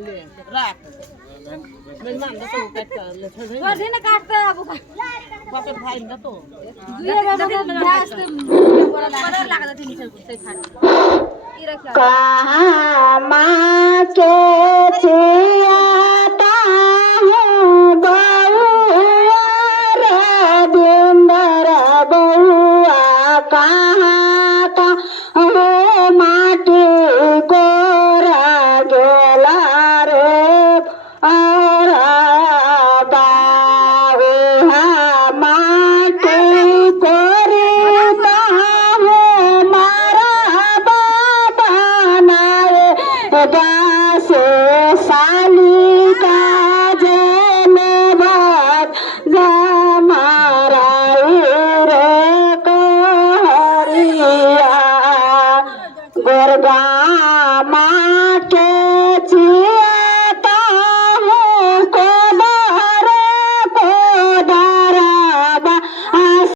ले राख मैं मान तो पेट कर ले और दिन काटते अब बापे भाई ना तो दुए बाबा गैस से बड़ा लगा था नीचे से खाना ये रखा कहाँ माँ के छियाता हूँ बउआ रे बिंदर बउआ कहाँ का हो माटी कोरा गेला रे और बाबू माटी कोरी गासे साली का जनबाद जमाराई रे कहरिया गोरगा माँ के